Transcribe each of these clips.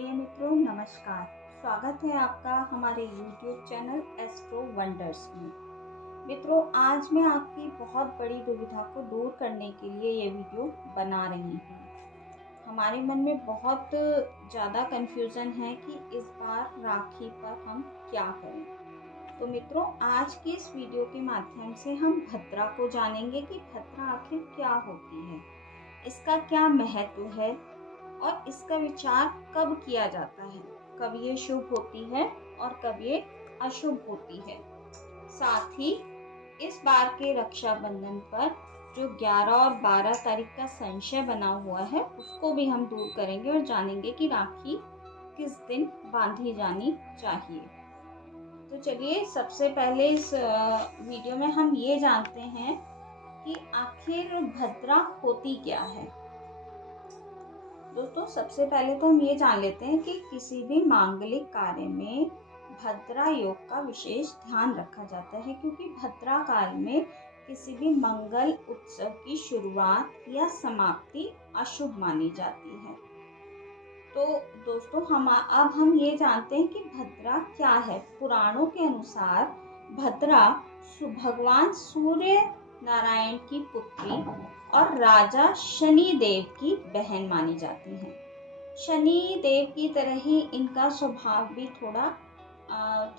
प्रिय मित्रों, नमस्कार। स्वागत है आपका हमारे YouTube चैनल एस्ट्रो वंडर्स में। मित्रों, आज मैं आपकी बहुत बड़ी दुविधा को दूर करने के लिए ये वीडियो बना रही हूँ। हमारे मन में बहुत ज़्यादा कन्फ्यूज़न है कि इस बार राखी पर हम क्या करें। तो मित्रों, आज की इस वीडियो के माध्यम से हम भद्रा को जानेंगे कि भद्रा आखिर क्या होती है, इसका क्या महत्व है और इसका विचार कब किया जाता है, कब ये शुभ होती है और कब ये अशुभ होती है। साथ ही इस बार के रक्षाबंधन पर जो 11 और 12 तारीख का संशय बना हुआ है उसको भी हम दूर करेंगे और जानेंगे कि राखी किस दिन बांधी जानी चाहिए। तो चलिए, सबसे पहले इस वीडियो में हम ये जानते हैं कि आखिर भद्रा होती क्या है। दोस्तों, सबसे पहले तो हम ये जान लेते हैं कि किसी भी मांगलिक कार्य में भद्रा योग का विशेष ध्यान रखा जाता है, क्योंकि भद्रा काल में किसी भी मंगल उत्सव की शुरुआत या समाप्ति अशुभ मानी जाती है। तो दोस्तों, हम ये जानते हैं कि भद्रा क्या है। पुराणों के अनुसार भद्रा भगवान सूर्य नारायण की पुत्री और राजा शनि देव की बहन मानी जाती हैं। शनि देव की तरह ही इनका स्वभाव भी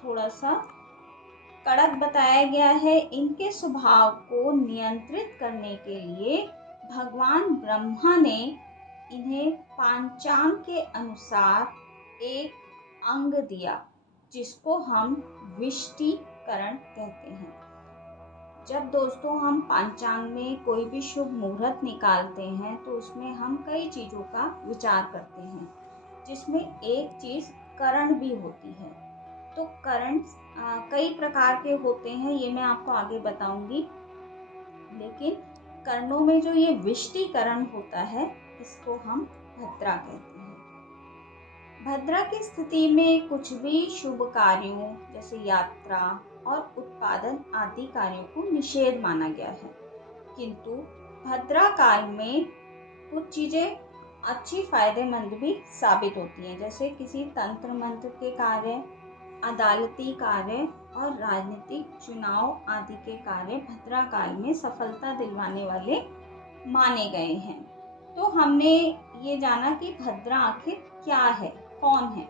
थोड़ा सा कड़क बताया गया है। इनके स्वभाव को नियंत्रित करने के लिए भगवान ब्रह्मा ने इन्हें पांचांग के अनुसार एक अंग दिया, जिसको हम विष्टिकरण कहते हैं। जब दोस्तों हम पंचांग में कोई भी शुभ मुहूर्त निकालते हैं तो उसमें हम कई चीज़ों का विचार करते हैं, जिसमें एक चीज़ करण भी होती है। तो करण कई प्रकार के होते हैं, ये मैं आपको आगे बताऊंगी। लेकिन कर्णों में जो ये विष्टिकरण होता है, इसको हम भद्रा कहते हैं। भद्रा की स्थिति में कुछ भी शुभ कार्यों जैसे यात्रा और उत्पादन आदि कार्यों को निषेध माना गया है, किंतु भद्रा काल में कुछ चीजें अच्छी फायदेमंद भी साबित होती हैं, जैसे किसी तंत्र मंत्र के कार्य, अदालती कार्य और राजनीतिक चुनाव आदि के कार्य भद्रा काल में सफलता दिलवाने वाले माने गए हैं। तो हमने ये जाना कि भद्रा आखिर क्या है, कौन है।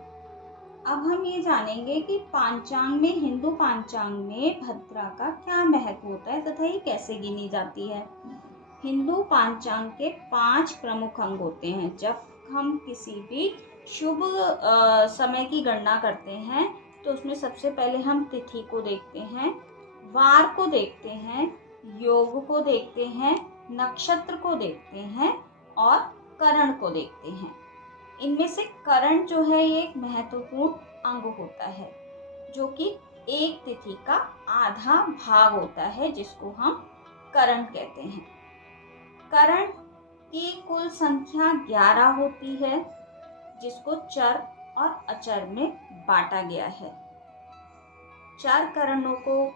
अब हम ये जानेंगे कि पांचांग में, हिंदू पांचांग में भद्रा का क्या महत्व होता है तथा ये कैसे गिनी जाती है। हिंदू पांचांग के 5 प्रमुख अंग होते हैं। जब हम किसी भी शुभ समय की गणना करते हैं तो उसमें सबसे पहले हम तिथि को देखते हैं, वार को देखते हैं, योग को देखते हैं, नक्षत्र को देखते हैं और करण को देखते हैं। इनमें से करण जो है ये एक महत्वपूर्ण अंग होता है, जो कि एक तिथि का आधा भाग होता है, जिसको हम करण कहते हैं। करण की कुल संख्या 11 होती है, जिसको चर और अचर में बांटा गया है। चर करणों को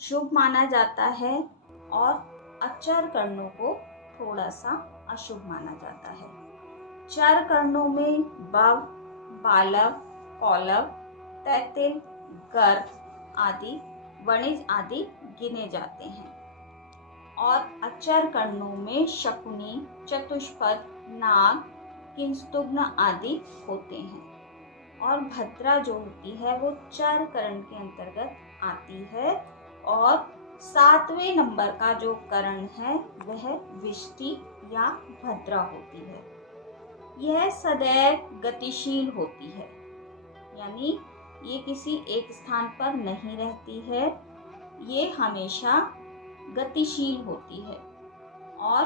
शुभ माना जाता है और अचर करणों को थोड़ा सा अशुभ माना जाता है। चर कर्णों में बव, बालव, कौलव, तैतिल, गर्द आदि, वणिज आदि गिने जाते हैं। और अचर कर्णों में शकुनी, चतुष्पद, नाग, किंस्तुग्न आदि होते हैं। और भद्रा जो होती है वो चर करण के अंतर्गत आती है और 7वें नंबर का जो करण है वह विष्टि या भद्रा होती है। यह सदैव गतिशील होती है, यानी ये किसी एक स्थान पर नहीं रहती है, ये हमेशा गतिशील होती है। और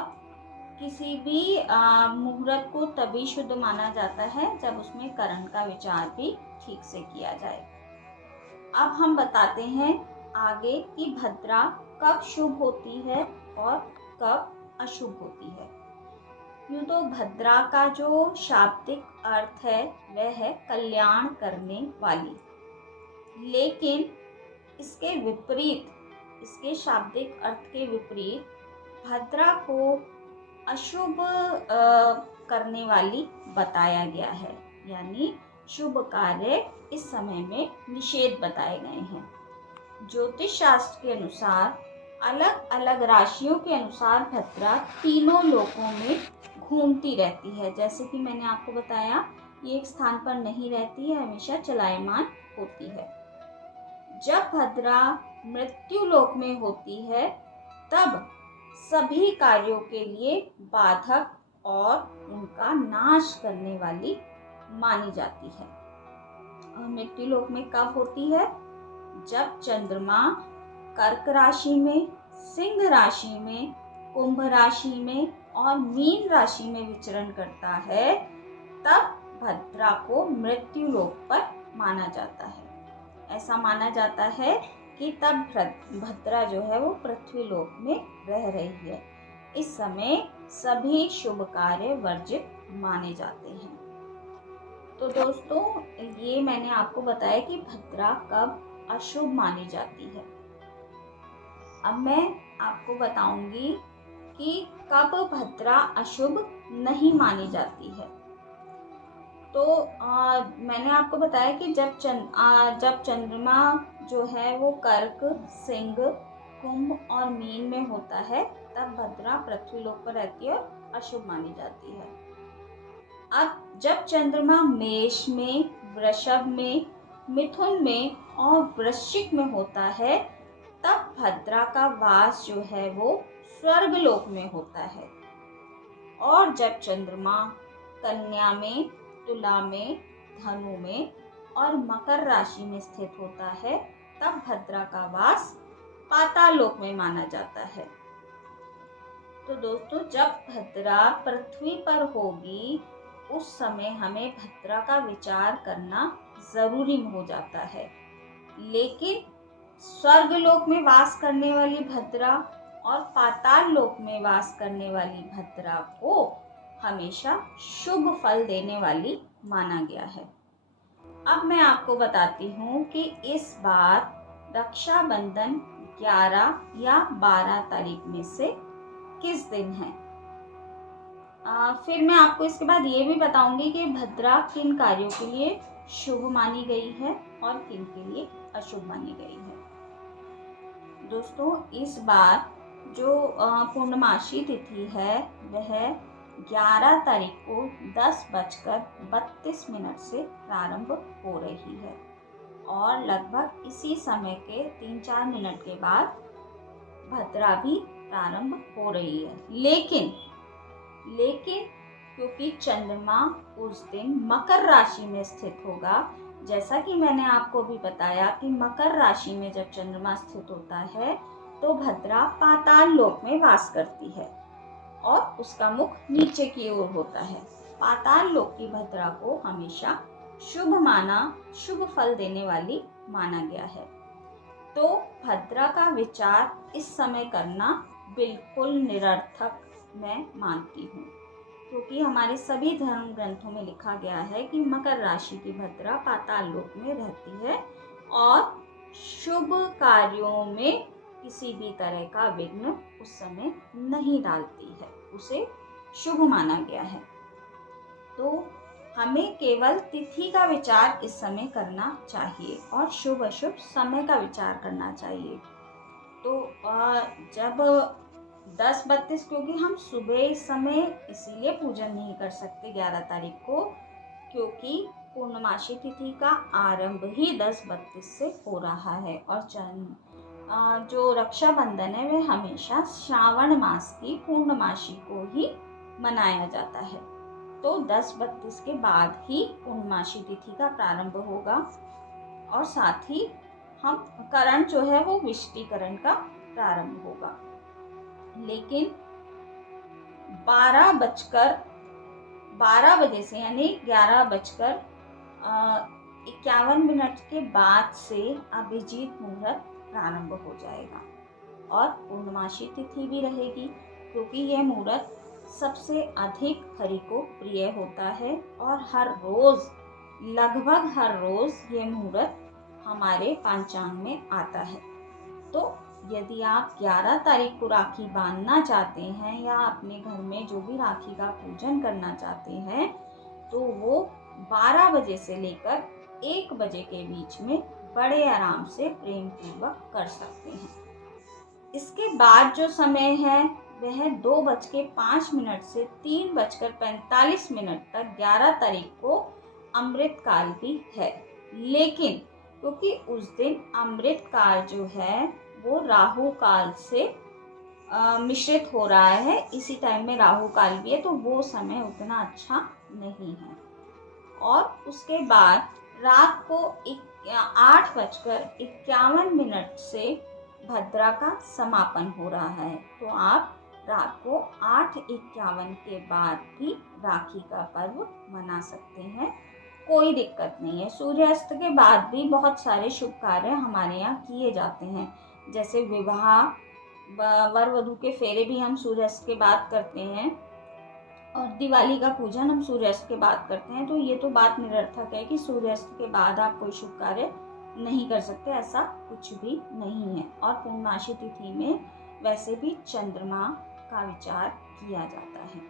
किसी भी मुहूर्त को तभी शुद्ध माना जाता है जब उसमें करण का विचार भी ठीक से किया जाए। अब हम बताते हैं आगे कि भद्रा कब शुभ होती है और कब अशुभ होती है। यूँ तो भद्रा का जो शाब्दिक अर्थ है वह है कल्याण करने वाली, लेकिन इसके विपरीत, इसके शाब्दिक अर्थ के विपरीत भद्रा को अशुभ करने वाली बताया गया है। यानी शुभ कार्य इस समय में निषेध बताए गए हैं। ज्योतिष शास्त्र के अनुसार अलग अलग राशियों के अनुसार भद्रा तीनों लोकों में घूमती रहती है। जैसे कि मैंने आपको बताया, ये एक स्थान पर नहीं रहती है, हमेशा चलायमान होती है। जब भद्रा मृत्यु लोक में होती है तब सभी कार्यों के लिए बाधक और उनका नाश करने वाली मानी जाती है। और मृत्यु लोक में कब होती है? जब चंद्रमा कर्क राशि में, सिंह राशि में, कुंभ राशि में और मीन राशि में विचरण करता है, तब भद्रा को मृत्यु लोक पर माना जाता है। ऐसा माना जाता है कि तब भद्रा जो है वो पृथ्वी लोक में रह रही है। इस समय सभी शुभ कार्य वर्जित माने जाते हैं। तो दोस्तों, ये मैंने आपको बताया कि भद्रा कब अशुभ मानी जाती है। अब मैं आपको बताऊंगी कि कब भद्रा अशुभ नहीं मानी जाती है। तो मैंने आपको बताया कि जब चंद्रमा जो है वो कर्क, सिंह, कुंभ और मीन में होता है, तब भद्रा पृथ्वी लोक पर रहती है और अशुभ मानी जाती है। अब जब चंद्रमा मेष में, वृषभ में, मिथुन में और वृश्चिक में होता है, तब भद्रा का वास जो है वो स्वर्ग लोक में होता है। और जब चंद्रमा कन्या में, तुला में, धनु में और मकर राशि में स्थित होता है, तब भद्रा का वास पाताल लोक में माना जाता है। तो दोस्तों, जब भद्रा पृथ्वी पर होगी उस समय हमें भद्रा का विचार करना जरूरी हो जाता है। लेकिन स्वर्ग लोक में वास करने वाली भद्रा और पाताल लोक में वास करने वाली भद्रा को हमेशा शुभ फल देने वाली माना गया है। अब मैं आपको बताती हूँ कि इस बार रक्षाबंधन 11 या 12 तारीख में से किस दिन है। फिर मैं आपको इसके बाद ये भी बताऊंगी कि भद्रा किन कार्यों के लिए शुभ मानी गई है और किन के लिए अशुभ मानी गई है। दोस्तों, इस बार जो पूर्णमासी तिथि है वह 11 तारीख को 10:32 से प्रारंभ हो रही है और लगभग इसी समय के 3-4 मिनट के बाद भद्रा भी प्रारंभ हो रही है। लेकिन क्योंकि चंद्रमा उस दिन मकर राशि में स्थित होगा, जैसा कि मैंने आपको भी बताया कि मकर राशि में जब चंद्रमा स्थित होता है तो भद्रा पाताल लोक में वास करती है और उसका मुख नीचे की ओर होता है। पाताल लोक की भद्रा को हमेशा शुभ फल देने वाली माना गया है। तो भद्रा का विचार इस समय करना बिल्कुल निरर्थक मैं मानती हूँ, क्योंकि हमारे सभी धर्म ग्रंथों में लिखा गया है कि मकर राशि की भद्रा पाताल लोक में रहती है और शुभ कार्यों में किसी भी तरह का विघ्न उस समय नहीं डालती है, उसे शुभ माना गया है। तो हमें केवल तिथि का विचार इस समय करना चाहिए और शुभ अशुभ समय का विचार करना चाहिए। तो जब 10:32, क्योंकि हम सुबह इस समय इसीलिए पूजन नहीं कर सकते 11 तारीख को, क्योंकि पूर्णमासी तिथि का आरंभ ही 10:32 से हो रहा है और जो रक्षाबंधन है वह हमेशा श्रावण मास की पूर्णमासी को ही मनाया जाता है। तो 10:32 के बाद ही पूर्णमासी तिथि का प्रारंभ होगा और साथ ही हम करण जो है वो विष्टिकरण का प्रारंभ होगा। लेकिन 12 बजे से यानी 11:51 के बाद से अभिजीत मुहूर्त प्रारंभ हो जाएगा और पूर्णमासी तिथि भी रहेगी, क्योंकि यह मुहूर्त सबसे अधिक हरि को प्रिय होता है और लगभग हर रोज ये मुहूर्त हमारे पंचांग में आता है। तो यदि आप 11 तारीख को राखी बांधना चाहते हैं या अपने घर में जो भी राखी का पूजन करना चाहते हैं, तो वो 12 बजे से लेकर 1 बजे के बीच में बड़े आराम से प्रेम पूर्वक कर सकते हैं। इसके बाद जो समय है वह 2:05 से 3:45 तक 11 तारीख को अमृत काल भी है। लेकिन क्योंकि उस दिन अमृत काल जो है वो राहु काल से मिश्रित हो रहा है, इसी टाइम में राहु काल भी है, तो वो समय उतना अच्छा नहीं है। और उसके बाद रात को 8:51 से भद्रा का समापन हो रहा है। तो आप रात को 8:51 के बाद भी राखी का पर्व मना सकते हैं, कोई दिक्कत नहीं है। सूर्यास्त के बाद भी बहुत सारे शुभ कार्य हमारे यहाँ किए जाते हैं, जैसे विवाह, वर वधू के फेरे भी हम सूर्यास्त के बाद करते हैं, और दिवाली का पूजन हम सूर्यास्त के बाद करते हैं। तो ये तो बात निरर्थक है कि सूर्यास्त के बाद आप कोई शुभ कार्य नहीं कर सकते, ऐसा कुछ भी नहीं है। और पूर्णमासी तिथि में वैसे भी चंद्रमा का विचार किया जाता है।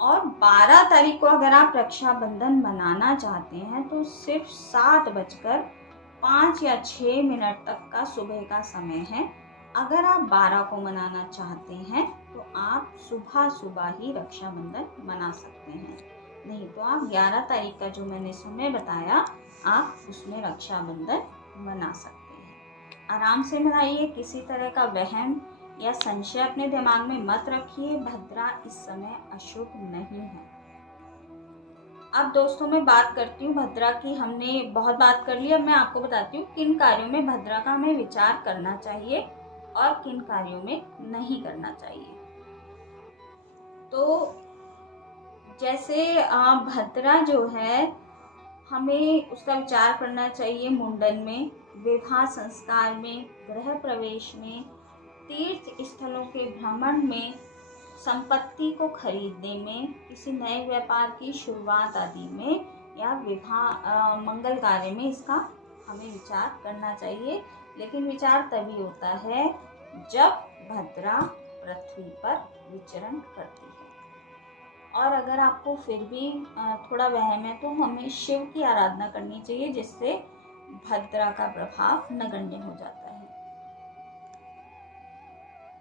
और 12 तारीख को अगर आप रक्षाबंधन मनाना चाहते हैं तो सिर्फ 7:05 या 6 तक का सुबह का समय है। अगर आप 12 को मनाना चाहते हैं तो आप सुबह सुबह ही रक्षाबंधन मना सकते हैं, नहीं तो आप 11 तारीख का जो मैंने समय बताया आप उसमें रक्षाबंधन मना सकते हैं। आराम से मनाइए, किसी तरह का वहम या संशय अपने दिमाग में मत रखिए। भद्रा इस समय अशुभ नहीं है। अब दोस्तों मैं बात करती हूँ भद्रा की, हमने बहुत बात कर ली। अब मैं आपको बताती हूँ किन कार्यों में भद्रा का हमें विचार करना चाहिए और किन कार्यों में नहीं करना चाहिए। तो जैसे भद्रा जो है हमें उसका विचार करना चाहिए मुंडन में, विवाह संस्कार में, गृह प्रवेश में, तीर्थ स्थलों के भ्रमण में, संपत्ति को खरीदने में, किसी नए व्यापार की शुरुआत आदि में, या विवाह मंगल कार्य में इसका हमें विचार करना चाहिए। लेकिन विचार तभी होता है जब भद्रा पृथ्वी पर विचरण करती है। और अगर आपको फिर भी थोड़ा वहम है तो हमें शिव की आराधना करनी चाहिए, जिससे भद्रा का प्रभाव नगण्य हो जाता है।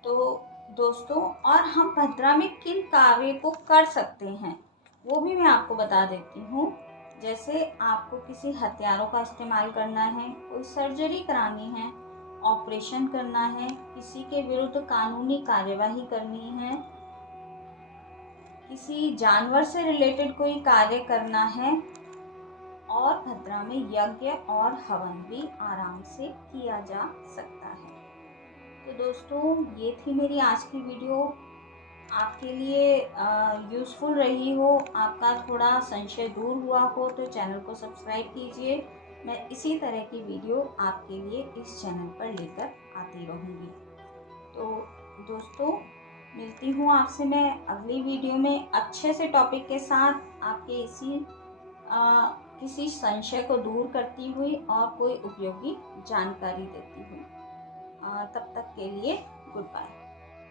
तो दोस्तों, और हम भद्रा में किन कार्य को कर सकते हैं वो भी मैं आपको बता देती हूँ। जैसे आपको किसी हथियारों का इस्तेमाल करना है, कोई सर्जरी करानी है, ऑपरेशन करना है, किसी के विरुद्ध कानूनी कार्यवाही करनी है, किसी जानवर से रिलेटेड कोई कार्य करना है, और भद्रा में यज्ञ और हवन भी आराम से किया जा सकता है। तो दोस्तों, ये थी मेरी आज की वीडियो। आपके लिए यूज़फुल रही हो, आपका थोड़ा संशय दूर हुआ हो तो चैनल को सब्सक्राइब कीजिए। मैं इसी तरह की वीडियो आपके लिए इस चैनल पर लेकर आती रहूँगी। तो दोस्तों, मिलती हूँ आपसे मैं अगली वीडियो में अच्छे से टॉपिक के साथ, आपके किसी संशय को दूर करती हुई और कोई उपयोगी जानकारी देती हुई। तब तक के लिए गुड बाय।